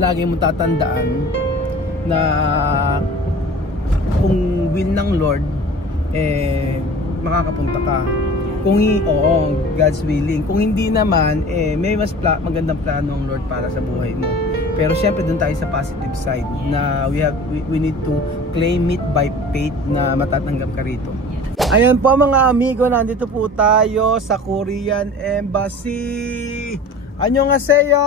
lagi mong tatandaan na kung will ng Lord, makakapunta ka. Kung oo, God's willing. Kung hindi naman, may mas magandang plano ang Lord para sa buhay mo. Pero syempre doon tayo sa positive side na we need to claim it by faith na matatanggap ka rito. Ayan po mga amigo, nandito po tayo sa Korean Embassy. Annyeonghaseyo.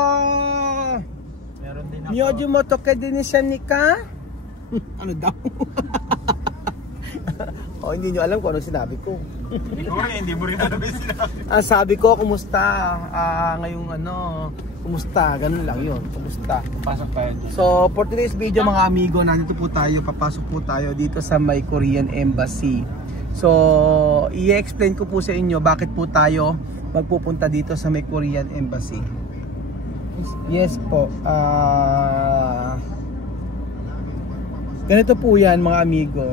Meron din ako. Myoju mo toke din siya nika? Ano daw? Oh, hindi nyo alam kung ano sinabi ko. Hindi mo rin alam yung sinabi. Sabi ko, kumusta? Ngayong kumusta? Ganun lang yun. Kumusta? Pasok tayo. So, for today's video mga amigo, nandito po tayo, papasok po tayo dito sa may Korean Embassy. So, i-explain ko po sa inyo bakit po tayo magpupunta dito sa may Korean Embassy. Yes po. Ganito po yan mga amigo.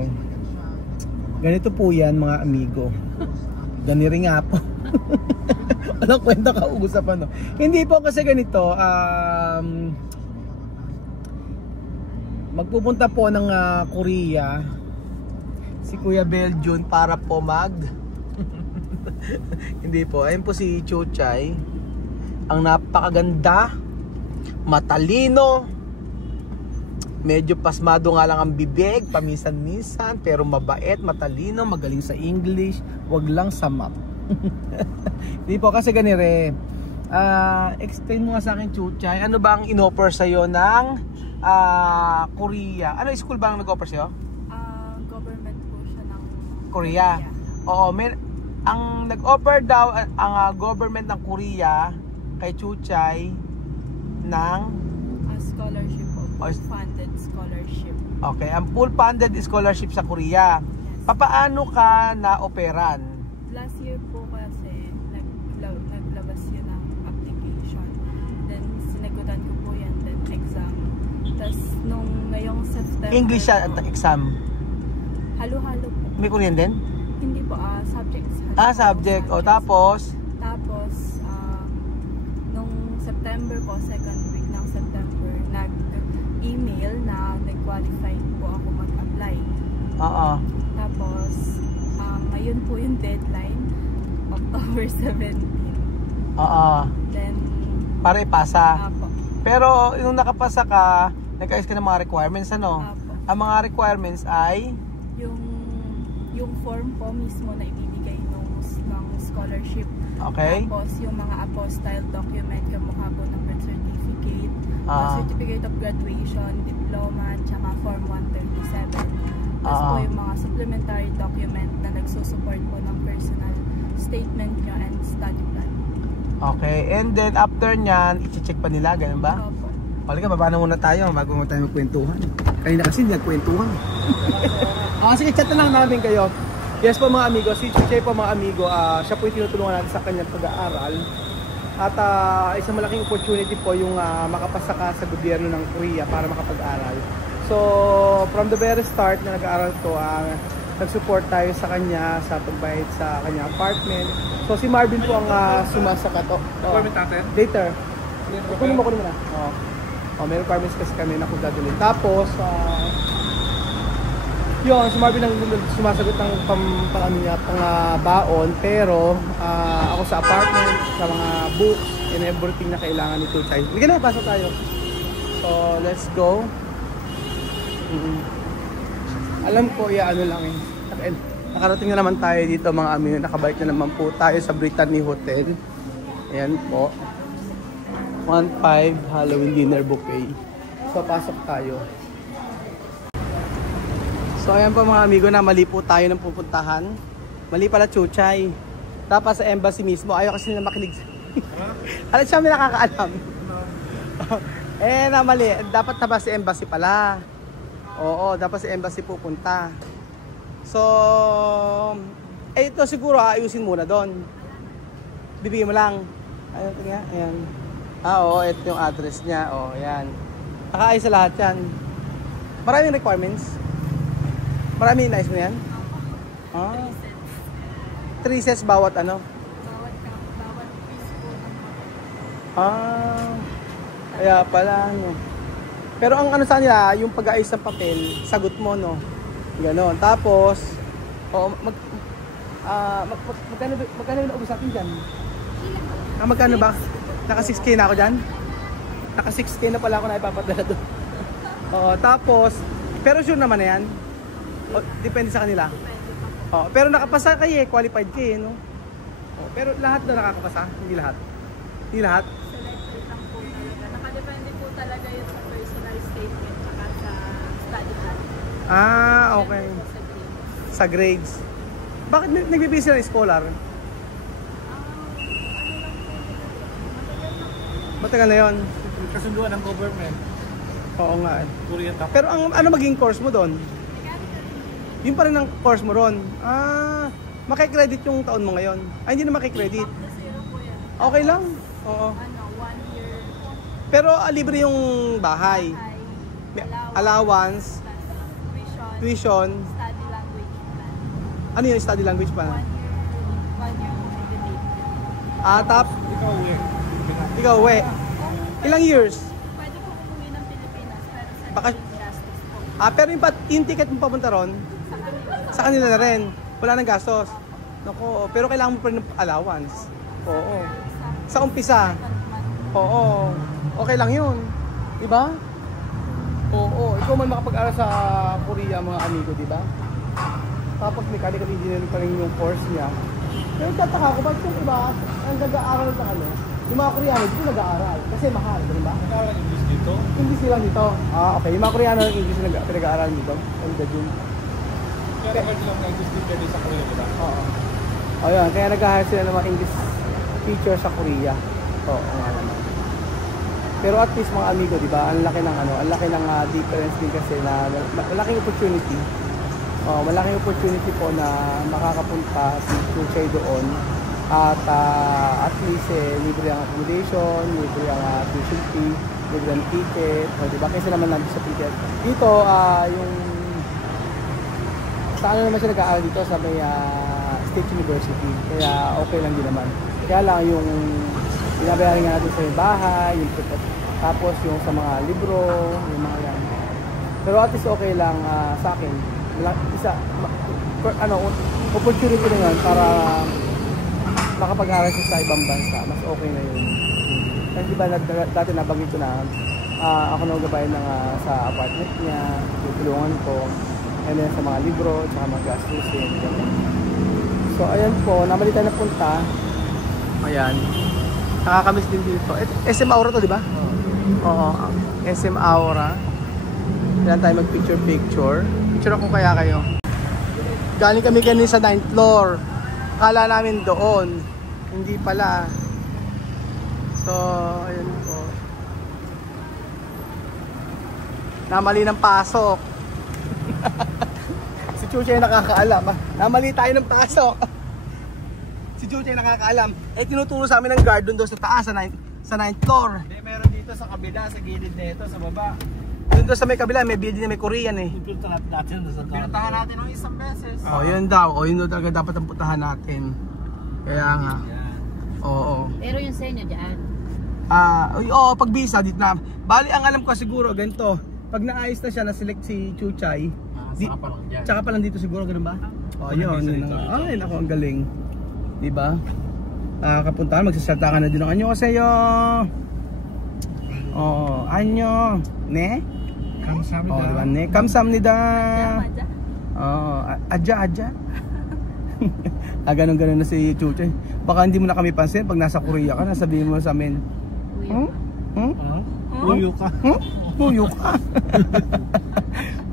Ganito po yan mga amigo. Ganiri nga po. Walang kwenta kauusapan, no? Hindi po kasi ganito. Magpupunta po ng Korea si Kuya Belgian para po hindi po. Ayun po si Chuchay. Ang napakaganda, matalino, medyo pasmado nga lang ang bibig, paminsan-minsan, pero mabait, matalino, magaling sa English, wag lang sa math. Hindi po kasi ganire. Explain mo nga sa akin, Chuchay, ano ba ang in-offer sa'yo ng Korea? Ano school ba ang nag-offer sa'yo? Government po siya ng Korea. Oo, ang nag-offer daw ang government ng Korea kay Chuchay ng scholarship po, full-funded scholarship. Okay, ang full-funded scholarship sa Korea. Yes. Papaano ka na-operan? Last year po kasi naglabas yun ng application. Then sinagutan ko po yan, then exam. Tapos nung ngayong September English siya at exam. Halo-halo po. May Korean din? Hindi po, subjects. Subject. O tapos? Tapos, nung September po, second week ng September, nag-email na nag-qualify po ako mag-apply. Oo. Tapos, ngayon po yung deadline, October 17. Oo. Then, Para ipasa. po. Pero yung nakapasa ka, nag-ayos ka ng mga requirements, ano? Apo. Ang mga requirements ay? Yung form po mismo na ibibigay ng scholarship. Okay. Tapos yung mga apostille document, kamukha po ng birth certificate, certificate of graduation, diploma, tsaka form 137. Tapos po yung mga supplementary document na nagsusupport po ng personal statement nyo and study plan. Okay, and then after nyan, i-check pa nila, ganun ba? Opo. Halika, baba na muna tayo bago mo tayo magkwentuhan. Kanina kasi nagkwentuhan. Sige, chat na lang namin kayo. Yes po mga amigo, si Chuchay po mga amigo, siya po yung tinutulungan natin sa kanyang pag-aaral. At isang malaking opportunity po yung makapasa ka sa gobyerno ng Korea para makapag-aral. So, from the very start na nag-aaral ko, nag-support tayo sa kanya sa pagbayad sa kanyang apartment. So, si Marvin po ang sumasakat. Apartment natin? Later. Kunin mo na. May requirements kasi kami na kung dadalhin. Tapos, yun, si Marvin ang sumasagot ng baon. Pero, ako sa apartment, sa mga books, and everything na kailangan ni Chuchay. Hindi na, pasok tayo. So, let's go. Alam ko, ano lang eh. Nakarating na naman tayo dito mga amigo. Nakabalik na naman po tayo sa Brittany Hotel. Ayan po. 1.5 Halloween dinner buffet. So, pasok tayo. So, ayan po mga amigo na mali po tayo ng pupuntahan. Mali pala Chuchay. Dapat sa embassy mismo. Ayaw kasi nila makinig. Alam siya may nakakaalam. Na mali. Dapat na sa embassy pala. Oo, dapat sa embassy pupunta. So, ito siguro ayusin muna doon. Bibigyan mo lang. Ayun, nga, ayan. Oo, ito yung address niya. Ayan. Nakaayos sa lahat yan. Maraming requirements. Maraming nais mo yan? 3 sets bawat ano? Bawat piece po ng Kaya pala ano. Pero ang ano sa nila, yung pag-aayos ng papel, sagot mo, no? Ganon. Tapos, magkano yung naubos natin dyan? Magkano ba? Naka 6K na ako dyan? Naka 6K na pala ako na ipapadala doon. Tapos, pero sure naman na yan? Depende sa kanila? Pero nakapasa kayo eh, qualified kayo, no? Pero lahat na nakakapasa? Hindi lahat? Hindi lahat? Selected lang po talaga. Nakadepende po talaga yung sa personal statement tsaka sa study plan. Okay. Depende po sa grades. Sa grades. Bakit nagbibisi ng scholar? Matagal na yun. Kasunduan ng government. Oo nga. Korean top. Pero ano maging course mo doon? Yun pa rin ang course mo ron. Makikredit yung taon mo ngayon. Hindi na makikredit. Up to zero po yan. Okay lang. Oo. 1 year Pero libre yung bahay. high Allowance, tuition. study language plan. Ano yung study language pa? 1 year po mag-debate. Tap, Ikaw, ikaw, ilang years? Pwede po umuwi ng Pilipinas pero sa Baka- justice po. Pero yung ticket mo papunta ron, sa kanila na rin. Wala nang gastos. Nako, pero kailangan mo pa rin ng allowance. Oo. Sa umpisa. Oo. Okay lang yun. Diba? Oo. Ikaw man makapag-aral sa Korea, mga amigo, diba? Tapos mechanical engineering pa rin yung course niya. Pero tataka ko, ba't yung iba, ang nag-aaral ng ano, yung mga Koreano, dito nag-aaral. Kasi mahal, diba? Nag-aaral English dito? English lang dito. Okay. Yung mga Koreano ng English pinag-aaral dito. Ang dadun. Kaya naman silang English teacher din sa Korea, diba? Oo. Ayun, kaya nag-hire sila ng mga English teacher sa Korea. Oo, nga naman. Pero at least mga amigo, di ba? Ang laki ng ang laki ng difference din kasi na malaking opportunity. Malaking opportunity po na makakapunta si Chuchay doon. At least libre ang accommodation, libre ang tuition fee, libre ang ticket, di ba? Kasi naman nandito sa ticket. Dito yung sa naman siya nag-aaral dito sa may State University. Kaya okay lang din naman. Kaya lang yung binabayaran nga natin sa yung bahay, yung tapos yung sa mga libro, yung mga yan. Pero at least okay lang sa akin. Opportunity na yun para makapag-aaral siya sa ibang bansa. Mas okay na yun. Kasi diba dati nabanggit ko na ako nagabayan ng sa apartment niya, tutulungan ko. And then sa mga libro, sa mga gastusin. So ayan po, namali tayo na punta. Ayan. Nakakamiss din dito. SM Aura to, di ba? Oo. SM Aura. Kailan tayo mag-picture. Picture ako kaya kayo. Galing kami kanina sa 9th floor. Akala namin doon. Hindi pala. So, ayan po. Namali ng pasok. Si Chuchay nakakaalam. Namali tayo ng pasok. Si Chuchay nakakaalam. Tinuturo sa amin ng guard doon sa taas, sa 9th floor. Hindi, meron dito sa kabila, sa gilid na ito, sa baba. Doon sa may kabila, may building na may Korean eh. Pinuntahan natin ng isang beses. Yun daw. Yun daw talaga dapat ang puntahan natin. Kaya nga. Oo. Pero yung sa inyo dyan? Pag visa dito na. Bali, ang alam ko siguro ganito. Pag naayos na siya, na-select si Chuchay. Saka pa lang dyan. Tsaka pa lang dito siguro, ganun ba? Yun. Ay, naku, ang galing. Diba? Kapuntahan, magsasata ka na din ng anyo kasayo. Anyo. Ne? Kamsamnida. Diba, ne? Kamsamnida. Adja. Ganun-ganun na si Chuchay. Baka hindi mo na kami pansin pag nasa Korea ka na, sabihin mo sa amin. Uyo ka. Uyo ka.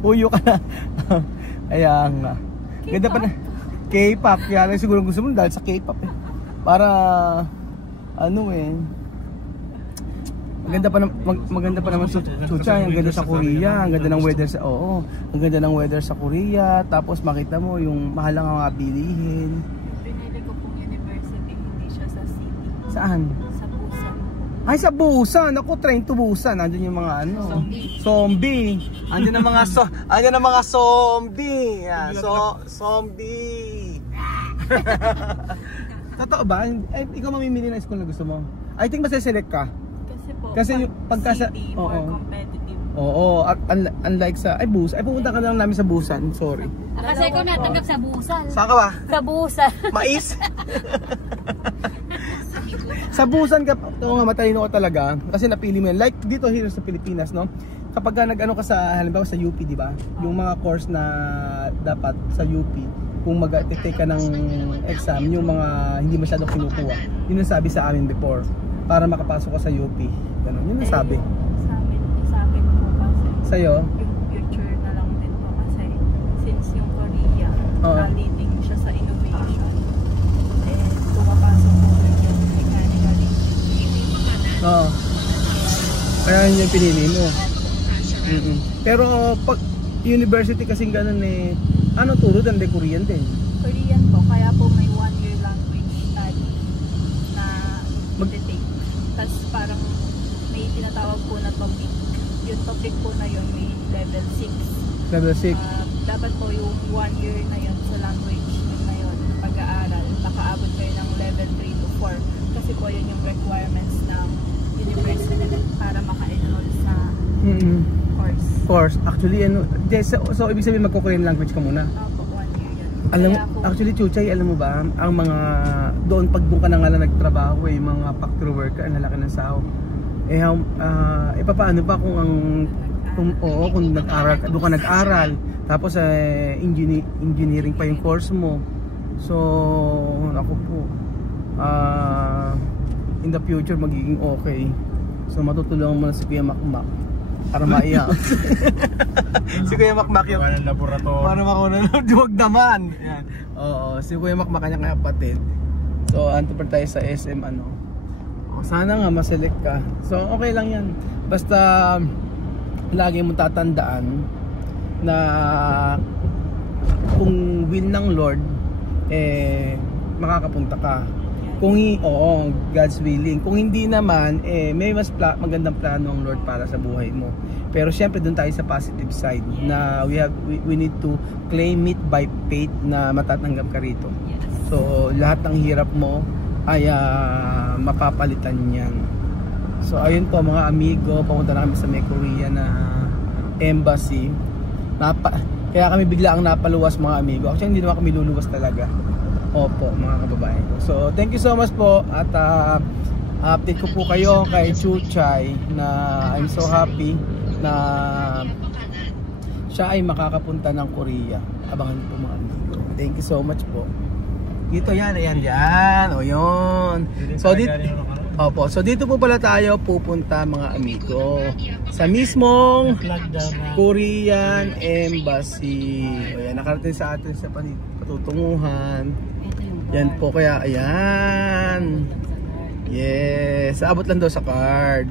Uyo ka na. Kaya nga. Ganda pa na. K-pop. Kaya lang siguro gusto mo dahil sa K-pop eh. Para maganda pa naman Chuchay. Ang ganda sa Korea. Ang ganda ng weather sa ang ganda ng weather sa Korea. Tapos makita mo yung mahal ang mga bilihin. Pinili ko pong university, hindi siya sa city. Saan? Sa Busan. Ay, sa Busan. Ako, train to Busan. Andun yung mga zombie. Andun ang mga andun ang mga zombie. Yan. Zombie. Totoo ba? Ikaw mamimili na school na gusto mo? I think masiselect ka. Kasi po, Kasi pag yung pagkasa city, more competitive Oo, at unlike sa pupunta ka na lang namin sa Busan, sorry. Kasi ikaw natanggap sa Busan. Saan ka ba? Sa Busan. Mais? Sa Busan ka, ito nga matalino ko talaga kasi napili mo yan. Like dito here sa Pilipinas, no? Kapag ka nag-ano ka sa, halimbawa sa UP, di ba? Yung mga course na dapat sa UP, kung mag-take ka ng exam, yung mga hindi masyadong kinukuha. Yun ang sabi sa amin before, para makapasok ka sa UP. Ganun, yun ang sabi. Sa akin po kasi. Sa'yo? Yung future na lang din po kasi since yung Korea, leading siya sa innovation. And pumapasok po yung mechanical engineering. Oo. Kaya yun yung pinili mo. Pero pag university kasing ganun eh, ano turo din? Korean din. Korean po, kaya po may 1-year language study na mag-take. Tapos parang may tinatawag po na topic. Yung topic po na yun may level 6. Level 6. Dapat po yung 1 year na yun sa language na yun, pag-aaral, makaabot kayo ng level 3 to 4. Kasi po yun yung requirements ng university para maka-enroll sa course. Actually, ano, so ibig sabihin magko-Korean language ka muna? Opo, 1 year yun. Alam mo, actually Chuchay, alam mo ba, ang mga, doon ka na nga lang nagtrabaho yung mga factory worker, ang lalaki ng sahod. Paano pa kung nag-aral, doon ka nag-aral, tapos engineering pa yung course mo. So, ako po, in the future magiging okay. So, matutulungan mo na si Kuya Makmak para maiyak. Si Kuya Makmak yung ng laboratory. para makuha ng duwagdaman. Yan. Oo, si Kuya Makmak kanya kapatid. So, anto pa tayo sa SM ano. Sana nga ma-select ka. So, okay lang yan. Basta lagi mong tatandaan na kung will ng Lord makakapunta ka. Kung God's willing. Kung hindi naman, may mas magandang plano ang Lord para sa buhay mo. Pero syempre doon tayo sa positive side na we need to claim it by faith na matatanggap ka rito. So lahat ng hirap mo ay mapapalitan yan. So ayun po mga amigo, papunta na kami sa may Korea na embassy. Kaya kami bigla ang napaluwas mga amigo. Actually hindi naman kami luluwas talaga. Opo mga kababayan ko. So thank you so much po at update ko po kayo kay Chuchay na I'm so happy na siya ay makakapunta ng Korea. Abangan po mga amigo. Thank you so much po. Dito yan, ayan dyan. O yun. So dito po pala tayo pupunta mga amigo sa mismong Korean Embassy. Ayan, nakarating sa atin sa patutunguhan. Yan po kaya, ayan. Yes, abot lang daw sa card.